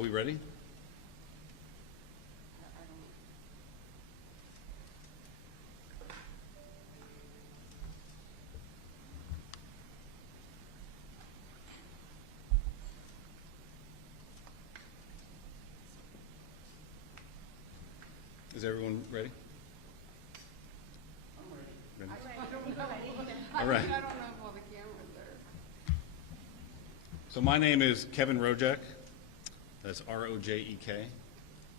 Are we ready? Is everyone ready? I'm ready. All right. I don't know if all the cameras are. So my name is Kevin Rojek. That's R-O-J-E-K.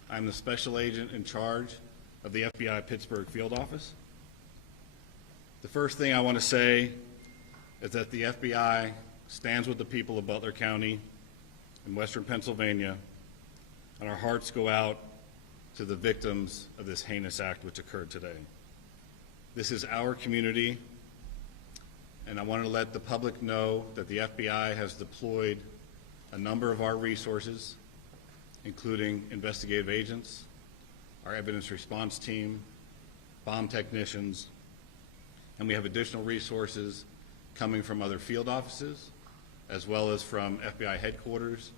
I'm the special agent in charge of the FBI Pittsburgh field office. The first thing I want to say is that the FBI stands with the people of Butler County in Western Pennsylvania, and our hearts go out to the victims of this heinous act which occurred today. This is our community, and I wanted to let the public know that the FBI has deployed a number of our resources, including investigative agents, our evidence response team, bomb technicians, and we have additional resources coming from other field offices, as well as from FBI headquarters,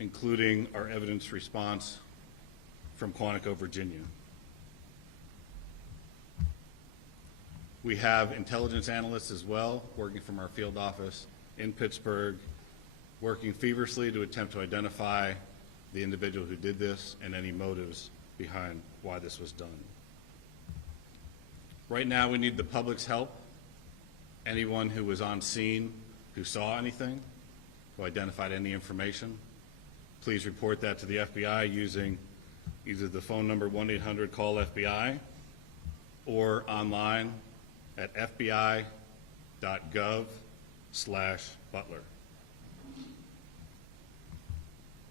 including our evidence response from Quantico, Virginia. We have intelligence analysts as well, working from our field office in Pittsburgh, working feverishly to attempt to identify the individual who did this and any motives behind why this was done. Right now, we need the public's help. Anyone who was on scene, who saw anything, who identified any information, please report that to the FBI using either the phone number 1-800-CALL-FBI or online at fbi.gov/Butler.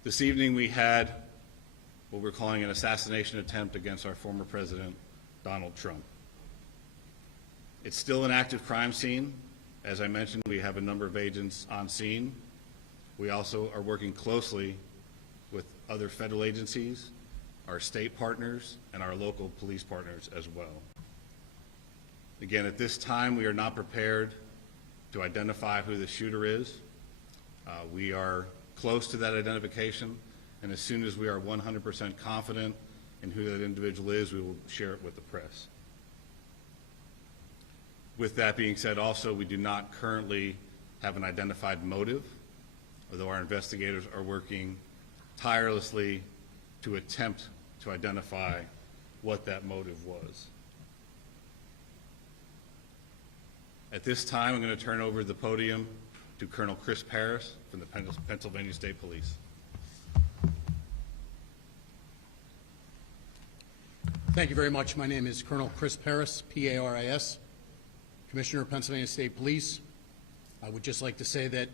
This evening we had what we're calling an assassination attempt against our former president, Donald Trump. It's still an active crime scene. As I mentioned, we have a number of agents on scene. We also are working closely with other federal agencies, our state partners, and our local police partners as well. Again, at this time, we are not prepared to identify who the shooter is. We are close to that identification, and as soon as we are 100% confident in who that individual is, we will share it with the press. With that being said, also, we do not currently have an identified motive, although our investigators are working tirelessly to attempt to identify what that motive was. At this time, I'm going to turn over the podium to Colonel Chris Paris from the Pennsylvania State Police. Thank you very much. My name is Colonel Chris Paris, P-A-R-I-S, Commissioner of Pennsylvania State Police. I would just like to say that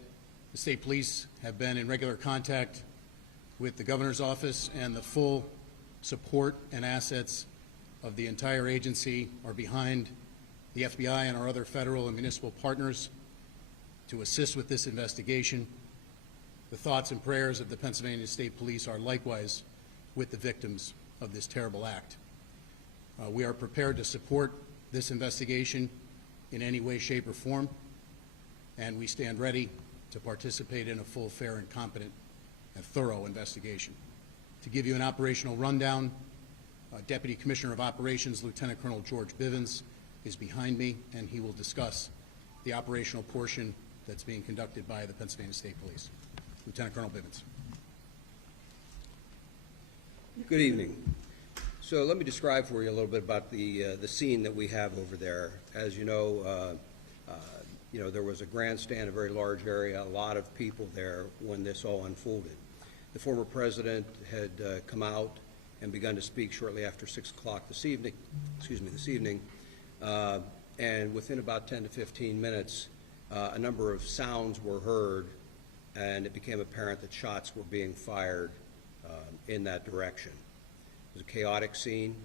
the State Police have been in regular contact with the Governor's Office, and the full support and assets of the entire agency are behind the FBI and our other federal and municipal partners to assist with this investigation. The thoughts and prayers of the Pennsylvania State Police are likewise with the victims of this terrible act. We are prepared to support this investigation in any way, shape, or form, and we stand ready to participate in a full, fair, and competent and thorough investigation. To give you an operational rundown, Deputy Commissioner of Operations, Lieutenant Colonel George Bivens, is behind me, and he will discuss the operational portion that's being conducted by the Pennsylvania State Police. Lieutenant Colonel Bivens. Good evening. So let me describe for you a little bit about the scene that we have over there. As you know, there was a grandstand, a very large area, a lot of people there when this all unfolded. The former president had come out and begun to speak shortly after 6 o'clock this evening, and within about 10 to 15 minutes, a number of sounds were heard, and it became apparent that shots were being fired in that direction. It was a chaotic scene.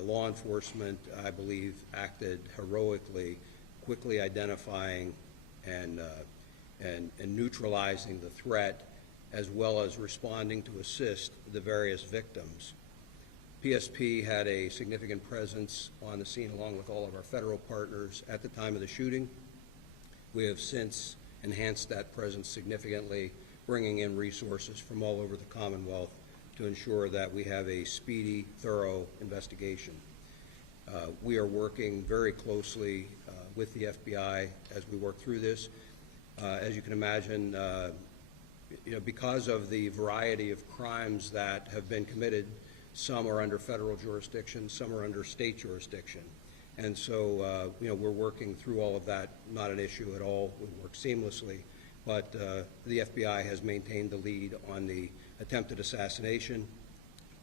Law enforcement, I believe, acted heroically, quickly identifying and neutralizing the threat, as well as responding to assist the various victims. PSP had a significant presence on the scene along with all of our federal partners at the time of the shooting. We have since enhanced that presence significantly bringing in resources from all over the Commonwealth to ensure that we have a speedy, thorough investigation. We are working very closely with the FBI as we work through this. As you can imagine, because of the variety of crimes that have been committed, some are under federal jurisdiction, some are under state jurisdiction. And so, we're working through all of that, not an issue at all. We work seamlessly. But the FBI has maintained the lead on the attempted assassination.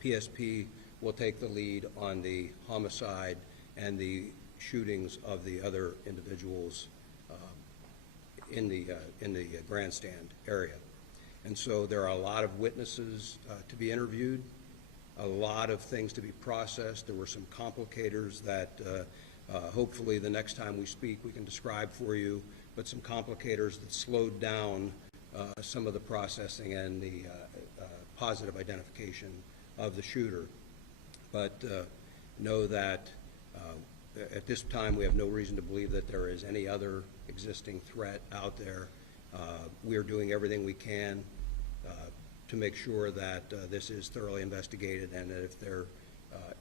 PSP will take the lead on the homicide and the shootings of the other individuals in the grandstand area. And so there are a lot of witnesses to be interviewed, a lot of things to be processed. There were some complicators that hopefully the next time we speak we can describe for you, but some complicators that slowed down some of the processing and the positive identification of the shooter. But know that at this time we have no reason to believe that there is any other existing threat out there. We are doing everything we can to make sure that this is thoroughly investigated, and that if there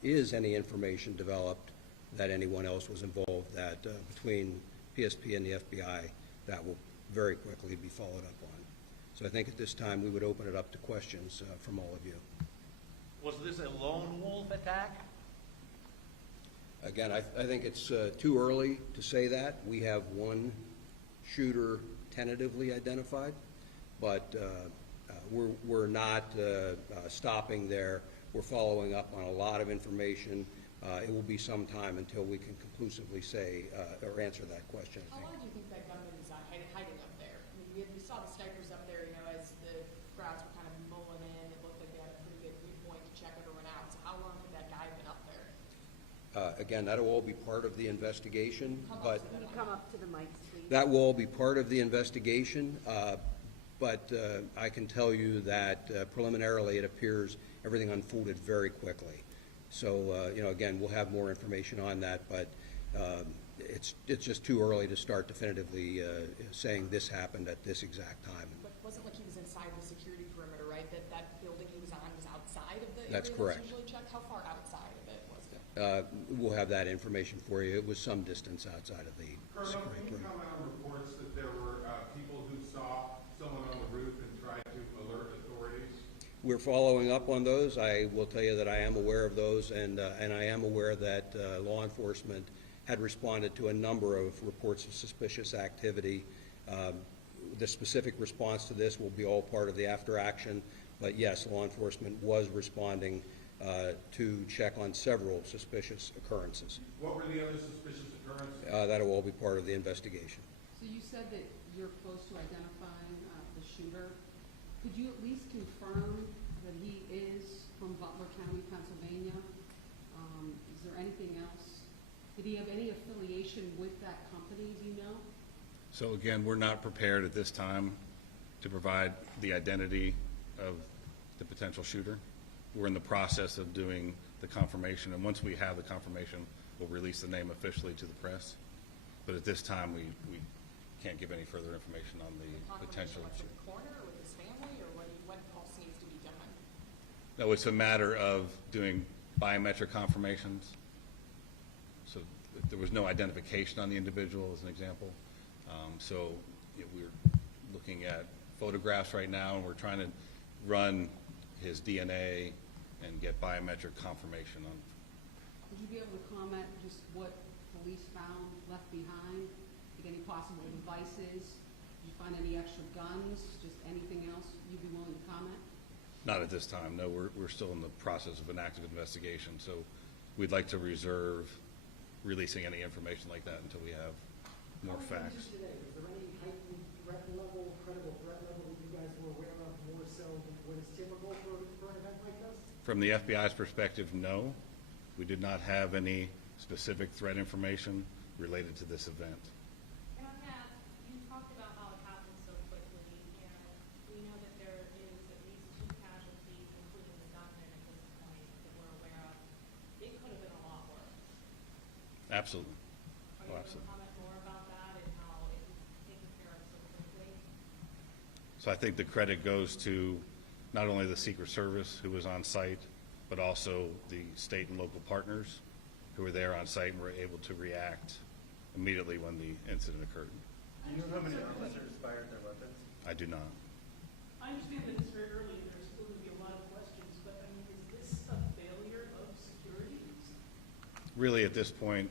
is any information developed that anyone else was involved, that between PSP and the FBI, that will very quickly be followed up on. So I think at this time we would open it up to questions from all of you. Was this a lone wolf attack? Again, I think it's too early to say that. We have one shooter tentatively identified, but we're not stopping there. We're following up on a lot of information. It will be some time until we can conclusively say or answer that question. How long do you think that gunman is hiding up there? I mean, we saw the snipers up there, as the crowds were kind of mulling in. It looked like they had a pretty good viewpoint to check everyone out. So how long could that guy have been up there? Again, that'll all be part of the investigation, but Can you come up to the mics, please? that will all be part of the investigation. But I can tell you that preliminarily it appears everything unfolded very quickly. So, again, we'll have more information on that, but it's just too early to start definitively saying this happened at this exact time. But it wasn't like he was inside the security perimeter, right? That building he was on was outside of the That's area correct. that's usually checked? How far outside of it was it? We'll have that information for you. It was some distance outside of the Colonel, security can you perimeter. comment on reports that there were people who saw someone on the roof and tried to alert authorities? We're following up on those. I will tell you that I am aware of those, and I am aware that law enforcement had responded to a number of reports of suspicious activity. The specific response to this will be all part of the after action, but yes, law enforcement was responding to check on several suspicious occurrences. What were the other suspicious occurrences? That'll all be part of the investigation. So you said that you're close to identifying the shooter. Could you at least confirm that he is from Butler County, Pennsylvania? Is there anything else? Did he have any affiliation with that company, do you know? So again, we're not prepared at this time to provide the identity of the potential shooter. We're in the process of doing the confirmation, and once we have the confirmation, we'll release the name officially to the press. But at this time, we can't give any further information on the potential Confirmation, like, shooter. with the coroner or with his family, or what else needs to be done? No, it's a matter of doing biometric confirmations. So there was no identification on the individual, as an example. We're looking at photographs right now, and we're trying to run his DNA and get biometric confirmation on. Would you be able to comment just what police found left behind? Like any possible devices? Did you find any extra guns? Just anything else you'd be willing to comment? Not at this time, no. We're still in the process of an active investigation, so we'd like to reserve releasing any information like that until we have more facts. Today, is there any heightened threat level, credible threat level that you guys were aware of more so than what is typical for an event like this? From the FBI's perspective, no. We did not have any specific threat information related to this event. And on that, you talked about how it happened so quickly, and we know that there is at least 2 casualties, including the gunman at this point, that we're aware of. It could have been a lot worse. Absolutely. Are you able to Absolutely. comment more about that and how it was taken care of so quickly? So I think the credit goes to not only the Secret Service who was on site, but also the state and local partners who were there on site and were able to react immediately when the incident occurred. Do you know how many officers fired their weapons? I do not. I understand that it's very early and there's still going to be a lot of questions, but I mean, is this a failure of security? Really, at this point,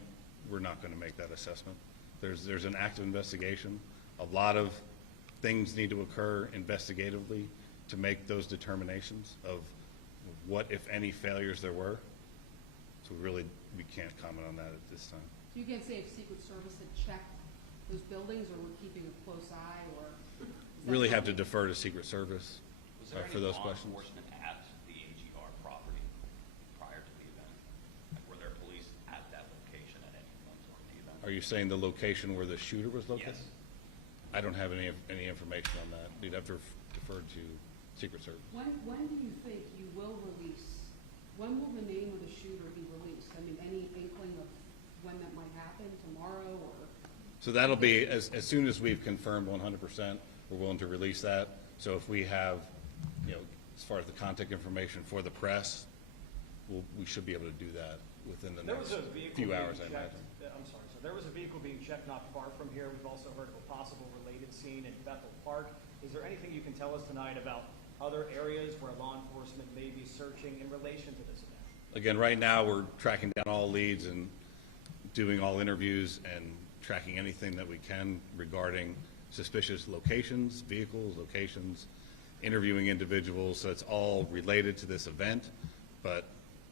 we're not going to make that assessment. There's an active investigation. A lot of things need to occur investigatively to make those determinations of what, if any, failures there were. So really, we can't comment on that at this time. So you can't say if Secret Service had checked those buildings, or we're keeping a close eye, or? is that Really have to something- defer to Secret Service Was there for any those law questions. enforcement at the AGR property prior to the event? Like, were there police at that location at any point during the event? Are you saying the location where the shooter was located? Yes. I don't have any information on that. You'd have to defer to Secret Service. When do you think you will release, when will the name of the shooter be released? I mean, any inkling of when that might happen, tomorrow, or? So that'll be, as soon as we've confirmed 100%, we're willing to release that. So if we have, as far as the contact information for the press, we should be able to do that within the There was next a vehicle few being hours, I checked- imagine. I'm sorry, so there was a vehicle being checked not far from here. We've also heard of a possible related scene in Bethel Park. Is there anything you can tell us tonight about other areas where law enforcement may be searching in relation to this event? Again, right now, we're tracking down all leads and doing all interviews and tracking anything that we can regarding suspicious locations, vehicles, locations, interviewing individuals. So it's all related to this event, but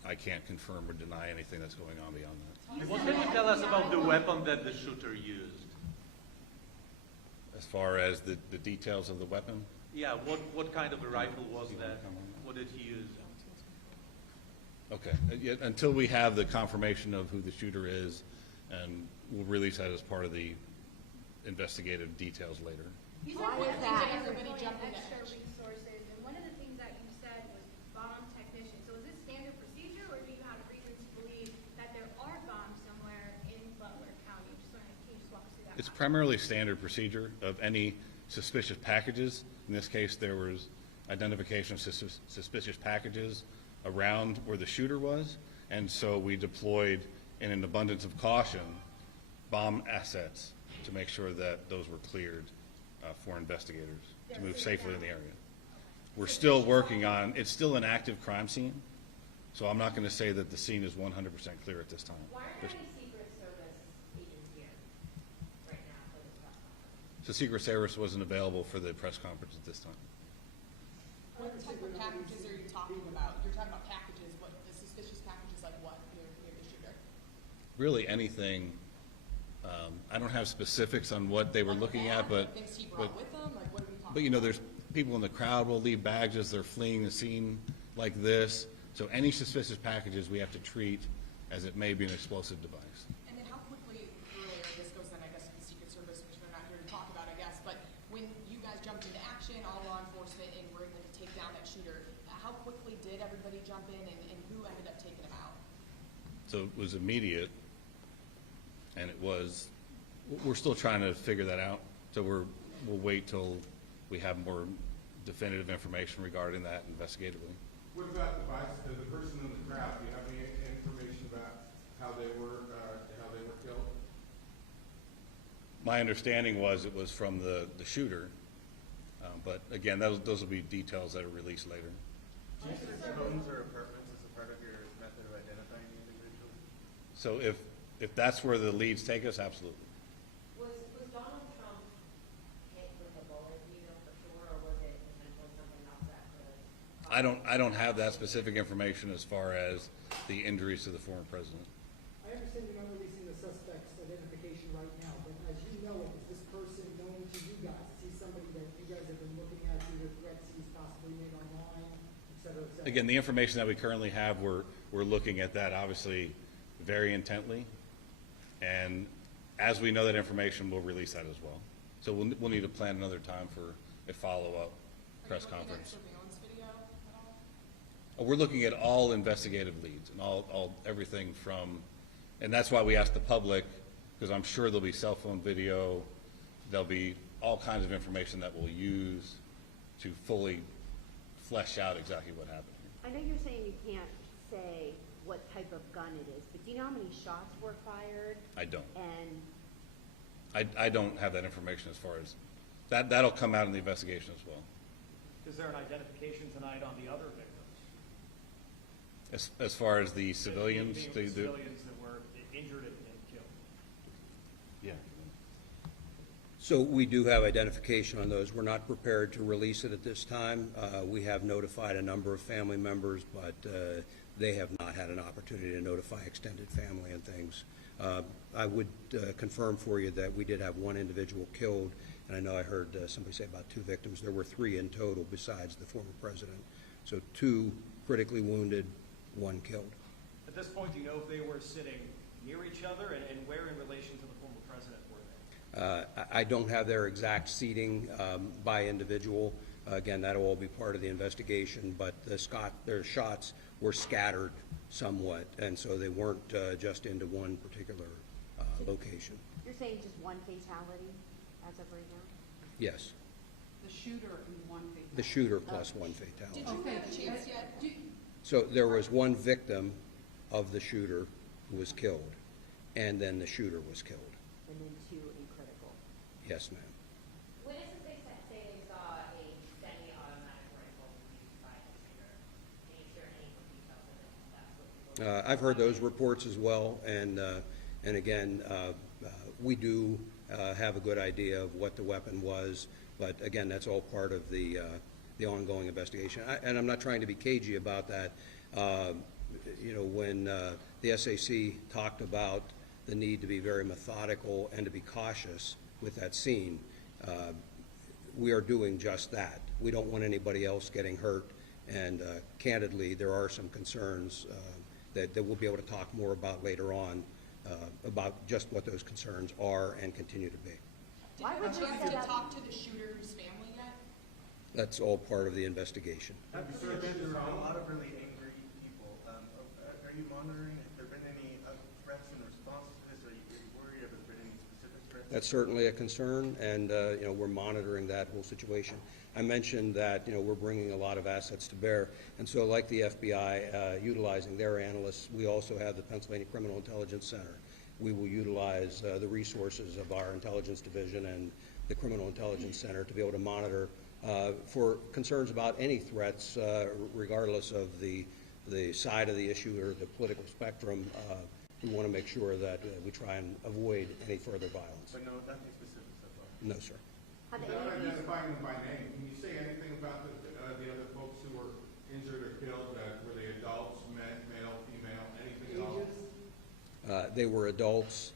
I can't confirm or deny anything that's going on beyond that. What can you tell us about the weapon that the shooter used? As far as the details of the weapon, Yeah, what kind of a rifle was that? What did he use? okay. Until we have the confirmation of who the shooter is, and we'll release that as part of the investigative details later. These Why are is quick that? things that everybody Deploying jumping extra at. resources, and one of the things that you said was bomb technician. So is this standard procedure, or do you have reason to believe that there are bombs somewhere in Butler County? Can you just walk us through that? It's primarily standard procedure of any suspicious packages. In this case, there was identification of suspicious packages around where the shooter was, and so we deployed, in an abundance of caution, bomb assets to make sure that those were cleared for investigators to move safely in the area. We're still working on, it's still an active crime scene, so I'm not going to say that the scene is 100% clear at this time. Why are There's- there any Secret Service agents here right now for this press conference? So Secret Service wasn't available for the press conference at this time. What type of packages are you talking about? You're talking about packages, what, the suspicious packages like what near the shooter? Really anything, I don't have specifics on what they were looking at, but, Things he brought with him, like what are we talking? but there's people in the crowd will leave bags as they're fleeing the scene like this. So any suspicious packages we have to treat as it may be an explosive device. And then how quickly, earlier, this goes then, I guess, to the Secret Service, which we're not here to talk about, I guess, but when you guys jumped into action, all law enforcement, and were able to take down that shooter, how quickly did everybody jump in, and who ended up taking him out? So it was immediate, and we're still trying to figure that out. So we'll wait till we have more definitive information regarding that investigatively. What about the person in the crowd? Do you have any information about how they were killed? My understanding was it was from the shooter, but again, those will be details that are released later. Do you search homes or apartments as a part of your method of identifying the individual? So if that's where the leads take us, absolutely. Was Donald Trump hit with a bullet, do you know for sure, or was it potentially something else that could? I don't have that specific information as far as the injuries to the former president. I understand you're not releasing the suspect's identification right now, but as you know, is this person known to you guys? Is he somebody that you guys have been looking at due to threats he's possibly made online, et cetera, et cetera? Again, the information that we currently have, we're looking at that obviously very intently. And as we know that information, we'll release that as well. So we'll need to plan another time for a follow-up press conference. Are you looking at surveillance video at all? We're looking at all investigative leads and all everything from, and that's why we asked the public, because I'm sure there'll be cell phone video, there'll be all kinds of information that we'll use to fully flesh out exactly what happened. I know you're saying you can't say what type of gun it is, but do you know how many shots were fired? I don't. And I don't have that information as far as, that'll come out in the investigation as well. Is there an identification tonight on the other victims? As far as the civilians, The civilians that were injured and killed? yeah. So we do have identification on those. We're not prepared to release it at this time. We have notified a number of family members, but they have not had an opportunity to notify extended family and things. I would confirm for you that we did have one individual killed, and I know I heard somebody say about 2 victims. There were 3 in total besides the former president. So 2 critically wounded, 1 killed. At this point, do you know if they were sitting near each other and where in relation to the former president were they? I don't have their exact seating by individual. Again, that'll all be part of the investigation, but their shots were scattered somewhat, and so they weren't just into one particular location. you're saying just one fatality as of right now? Yes, The shooter and one fatality. the shooter plus 1 fatality. Did you have a chance yet? So there was 1 victim of the shooter who was killed, and then the shooter was killed. And then 2 in critical. Yes, ma'am. Witnesses say they saw a semi-automatic rifle used by the shooter. Can you share any more details of it? That's what people. I've heard those reports as well, and again, we do have a good idea of what the weapon was, but again, that's all part of the ongoing investigation. And I'm not trying to be cagey about that. You know, when the SAC talked about the need to be very methodical and to be cautious with that scene, we are doing just that. We don't want anybody else getting hurt, and candidly, there are some concerns that we'll be able to talk more about later on, about just what those concerns are and continue to be. Did Why you would have you a chance say to that? talk to the shooter's family yet? That's all part of the investigation. Have there been a lot of really angry people? Are you monitoring? Have there been any threats in response to this? Are you worried? Have there been any specific threats? That's certainly a concern, and you know, we're monitoring that whole situation. I mentioned that, you know, we're bringing a lot of assets to bear, and so like the FBI utilizing their analysts, we also have the Pennsylvania Criminal Intelligence Center. We will utilize the resources of our intelligence division and the Criminal Intelligence Center to be able to monitor for concerns about any threats, regardless of the side of the issue or the political spectrum. We want to make sure that we try and avoid any further violence. But no, nothing specific so far. No, sir. Have any Without of these, identifying them by name, can you say anything about the other folks who were injured or killed? Were they adults, men, male, female, anything at all? Ages? They were adults,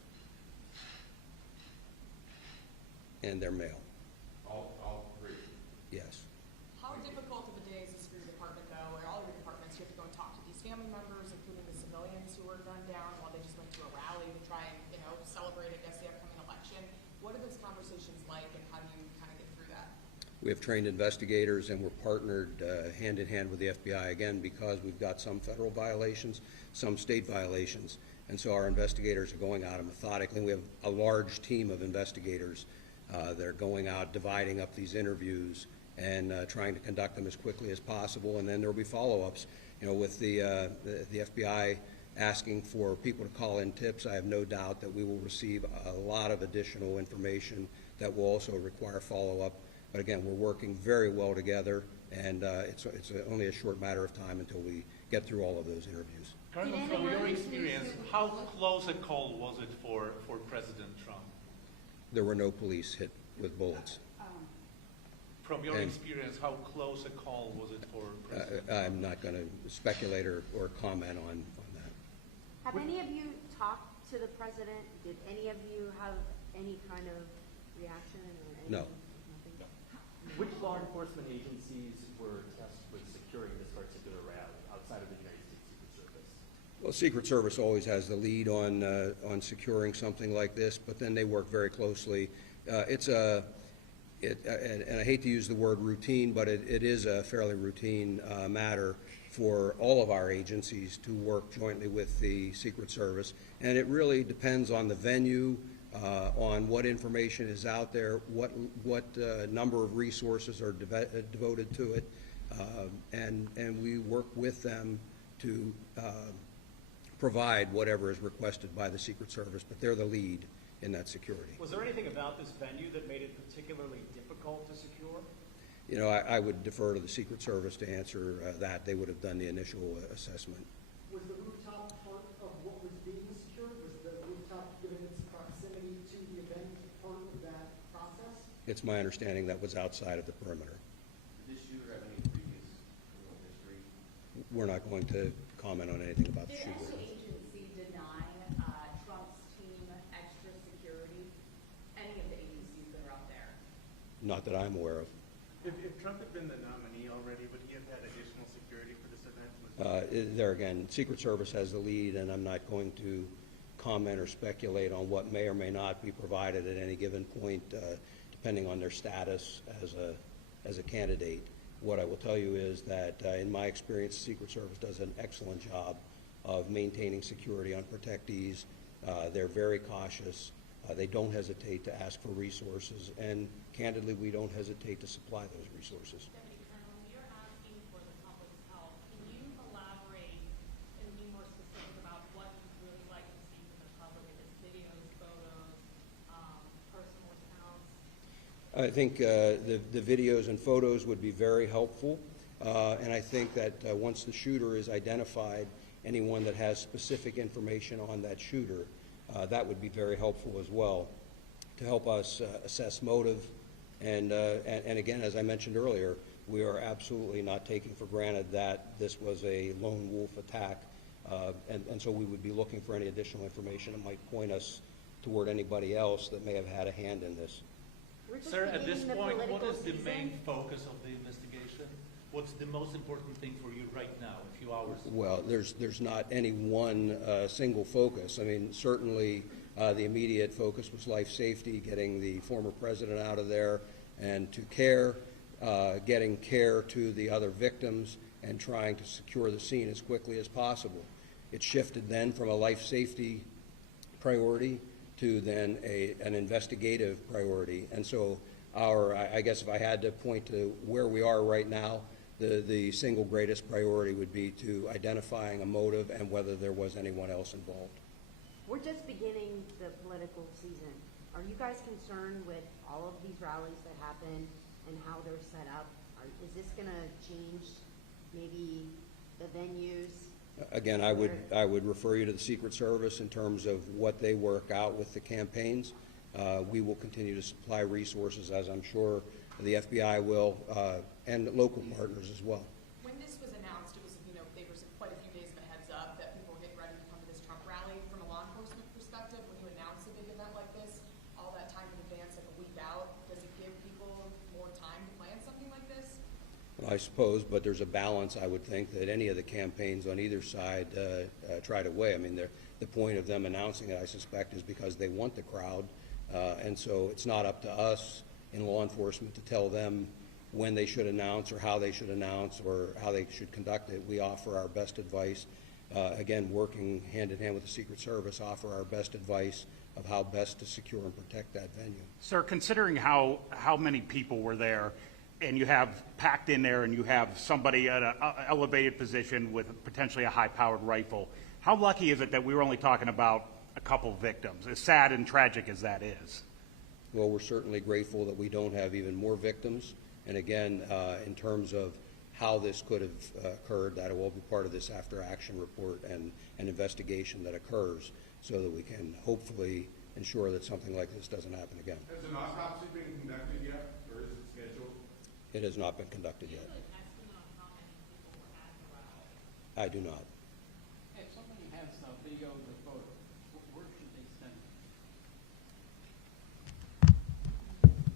and they're male, All 3. yes. How difficult of a day is this for your department, though, or all your departments? You have to go and talk to these family members, including the civilians who were gunned down while they just went to a rally to try and, you know, celebrate, I guess, the upcoming election. What are those conversations like, and how do you kind of get through that? We have trained investigators, and we're partnered hand in hand with the FBI, again, because we've got some federal violations, some state violations. And so our investigators are going out and methodically. We have a large team of investigators that are going out, dividing up these interviews and trying to conduct them as quickly as possible. And then there will be follow-ups. You know, with the FBI asking for people to call in tips, I have no doubt that we will receive a lot of additional information that will also require follow-up. But again, we're working very well together, and it's only a short matter of time until we get through all of those interviews. Colonel, Did from anyone your use experience, the- how close a call was it for President Trump? There were no police hit with bullets. From your And- experience, how close a call was it for President? I'm not going to speculate or comment on that. have any of you talked to the president? Did any of you have any kind of reaction or any? No. Nothing? Which law enforcement agencies were tasked with securing this particular rally outside of the United States Secret Service? Well, Secret Service always has the lead on securing something like this, but then they work very closely. And I hate to use the word routine, but it is a fairly routine matter for all of our agencies to work jointly with the Secret Service. And it really depends on the venue, on what information is out there, what number of resources are devoted to it, and we work with them to provide whatever is requested by the Secret Service, but they're the lead in that security. Was there anything about this venue that made it particularly difficult to secure? You know, I would defer to the Secret Service to answer that. They would have done the initial assessment. Was the rooftop part of what was being secured? Was the rooftop, given its proximity to the event, part of that process? It's my understanding that was outside of the perimeter. Did this shooter have any previous criminal history? We're not going to comment on anything about the Did shooter. any agency deny Trump's team extra security? Any of the agencies that are up there? Not that I'm aware of. If Trump had been the nominee already, would he have had additional security for this event? There again, Secret Service has the lead, and I'm not going to comment or speculate on what may or may not be provided at any given point, depending on their status as a candidate. What I will tell you is that, in my experience, the Secret Service does an excellent job of maintaining security on protectees. They're very cautious. They don't hesitate to ask for resources, and candidly, we don't hesitate to supply those resources. Deputy Colonel, when you're asking for the public's help, can you elaborate and be more specific about what you'd really like to see from the public? If it's videos, photos, personal accounts? I think the videos and photos would be very helpful, and I think that once the shooter is identified, anyone that has specific information on that shooter, that would be very helpful as well to help us assess motive. And again, as I mentioned earlier, we are absolutely not taking for granted that this was a lone wolf attack, and so we would be looking for any additional information that might point us toward anybody else that may have had a hand in this. Sir, at this beginning the point, what political is the main season. focus of the investigation? What's the most important thing for you right now, a few hours? Well, there's not any one single focus. I mean, certainly the immediate focus was life safety, getting the former president out of there, and to care, getting care to the other victims, and trying to secure the scene as quickly as possible. It shifted then from a life safety priority to then an investigative priority. And so I guess if I had to point to where we are right now, the single greatest priority would be to identifying a motive and whether there was anyone else involved. We're just beginning the political season. Are you guys concerned with all of these rallies that happen and how they're set up? Is this going to change maybe the venues? Again, I would refer you to the Secret Service in terms of what they work out with the campaigns. We will continue to supply resources, as I'm sure the FBI will, and local partners as well. When this was announced, it was, there was quite a few days of a heads up that people were getting ready to come to this Trump rally. From a law enforcement perspective, when you announce a big event like this, all that time in advance, like a week out, does it give people more time to plan something like this? I suppose, but there's a balance, I would think, that any of the campaigns on either side try to weigh. I mean, the point of them announcing it, I suspect, is because they want the crowd, and so it's not up to us in law enforcement to tell them when they should announce or how they should announce or how they should conduct it. We offer our best advice, again, working hand in hand with the Secret Service, offer our best advice of how best to secure and protect that venue. Sir, considering how many people were there, and you have packed in there and you have somebody at an elevated position with potentially a high-powered rifle, how lucky is it that we were only talking about a couple victims, as sad and tragic as that is? Well, we're certainly grateful that we don't have even more victims. And again, in terms of how this could have occurred, that it will be part of this after-action report and an investigation that occurs so that we can hopefully ensure that something like this doesn't happen again. Has an autopsy been conducted yet, or is it scheduled? It has not been conducted yet. I do not. If somebody has videos or photos, where should they send them?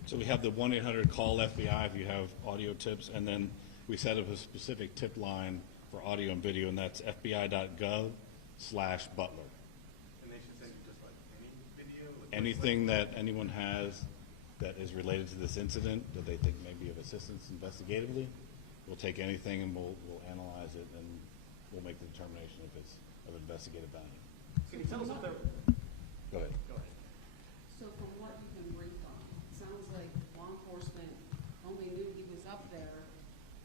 So we have the 1-800 call FBI if you have audio tips, and then we set up a specific tip line for audio and video, and that's fbi.gov/Butler. And they should send you just like any video? Anything that anyone has that is related to this incident that they think may be of assistance investigatively, we'll take anything and we'll analyze it, and we'll make the determination if it's of investigative value. Can you tell us if there... Go ahead. Go ahead. So from what you've been briefed on, it sounds like law enforcement only knew he was up there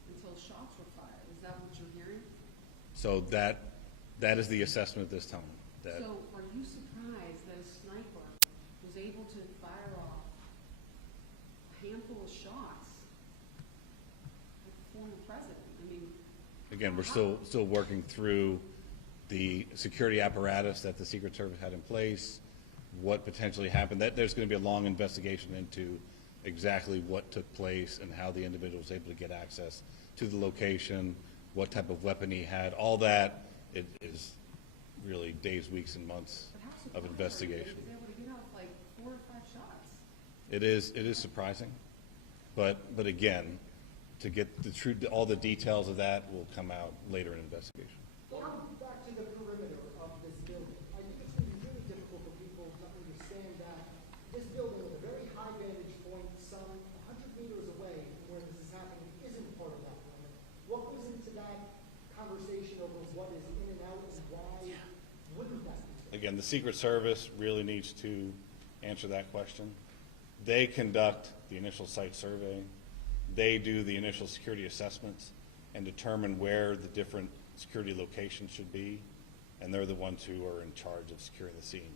until shots were fired. Is that what you're hearing? So that is the assessment at this time. That So are you surprised that a sniper was able to fire off a handful of shots at the former president? I mean, again, we're still working through the security apparatus that the Secret Service had in place, what potentially happened. There's going to be a long investigation into exactly what took place and how the individual was able to get access to the location, what type of weapon he had. All that it is really days, weeks, and months but how of surprised investigation. Are you? He was able to get off like 4 or 5 shots. It is surprising, but again, to get the true, all the details of that will come out later in investigation. Going back to the perimeter of this building, I think it's going to be really difficult for people to understand that this building with a very high vantage point, some 100 meters away from where this is happening, isn't part of that perimeter. What goes into that conversation over what is in and out and why wouldn't that be? Again, the Secret Service really needs to answer that question. They conduct the initial site survey. They do the initial security assessments and determine where the different security locations should be, and they're the ones who are in charge of securing the scene.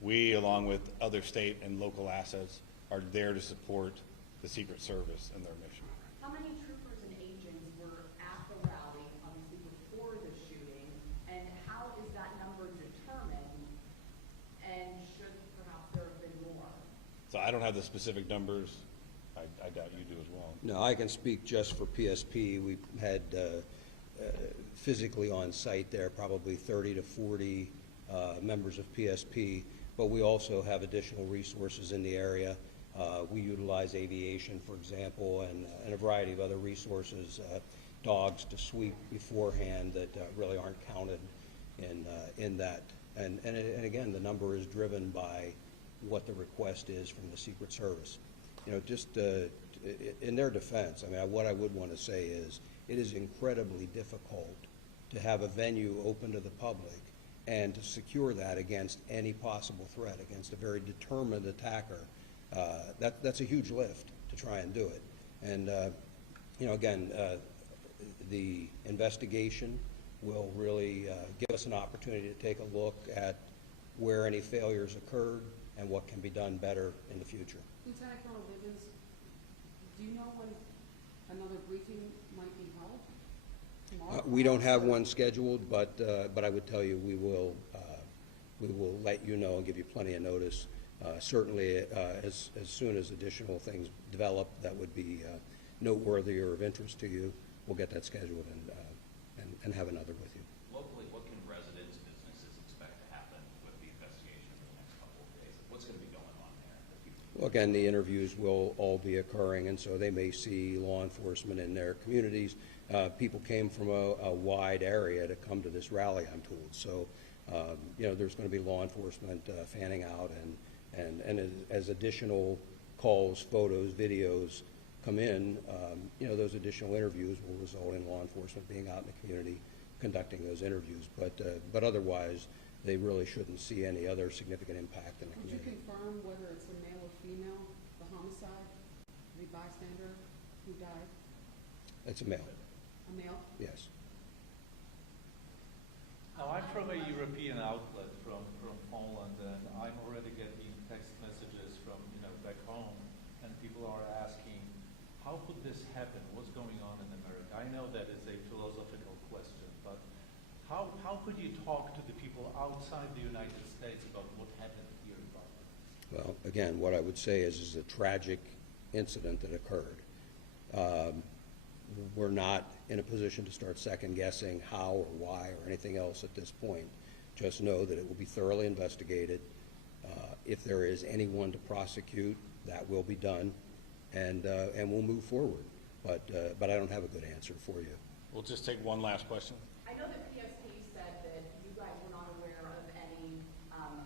We, along with other state and local assets, are there to support the Secret Service and their mission. How many troopers and agents were at the rally, obviously before the shooting, and how is that number determined, and should perhaps there have been more? So I don't have the specific numbers. I doubt you do as well. No, I can speak just for PSP. We had physically on site there probably 30 to 40 members of PSP, but we also have additional resources in the area. We utilize aviation, for example, and a variety of other resources, dogs to sweep beforehand that really aren't counted in that. And again, the number is driven by what the request is from the Secret Service. You know, just in their defense, I mean, what I would want to say is it is incredibly difficult to have a venue open to the public and to secure that against any possible threat, against a very determined attacker. That's a huge lift to try and do it. And, you know, again, the investigation will really give us an opportunity to take a look at where any failures occurred and what can be done better in the future. Lieutenant Colonel Vivens, do you know when another briefing might be held? Tomorrow? We don't have one scheduled, but I would tell you we will let you know and give you plenty of notice. Certainly, as soon as additional things develop that would be noteworthy or of interest to you, we'll get that scheduled and have another with you. Locally, what can residents, businesses expect to happen with the investigation over the next couple of days? What's going to be going on there? Well, again, the interviews will all be occurring, and so they may see law enforcement in their communities. People came from a wide area to come to this rally, I'm told. So, you know, there's going to be law enforcement fanning out, and as additional calls, photos, videos come in, you know, those additional interviews will result in law enforcement being out in the community conducting those interviews. But otherwise, they really shouldn't see any other significant impact in the Would you community. confirm whether it's a male or female, the homicide, the bystander who died? It's a male, A male? yes. Now, I'm from a European outlet from Poland, and I'm already getting text messages from, back home, and people are asking, how could this happen? What's going on in America? I know that is a philosophical question, but how could you talk to the people outside the United States about what happened here in Boston? Well, again, what I would say is a tragic incident that occurred. We're not in a position to start second-guessing how or why or anything else at this point. Just know that it will be thoroughly investigated. If there is anyone to prosecute, that will be done, and we'll move forward. But I don't have a good answer for you. We'll just take one last question. I know that PSP said that you guys were not aware of any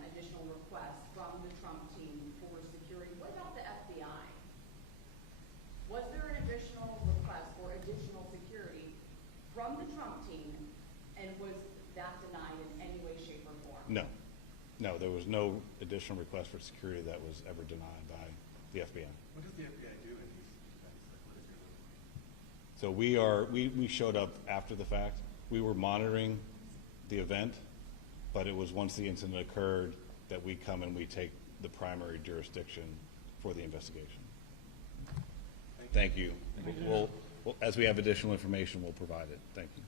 additional requests from the Trump team for security. What about the FBI? Was there an additional request for additional security from the Trump team, and was that denied in any way, shape, or form? No. No, there was no additional request for security that was ever denied by the FBI. What does the FBI do in these events? Like, what is their role? So we showed up after the fact. We were monitoring the event, but it was once the incident occurred that we come and we take the primary jurisdiction for the investigation. Thank you. As we have additional information, we'll provide it. Thank you.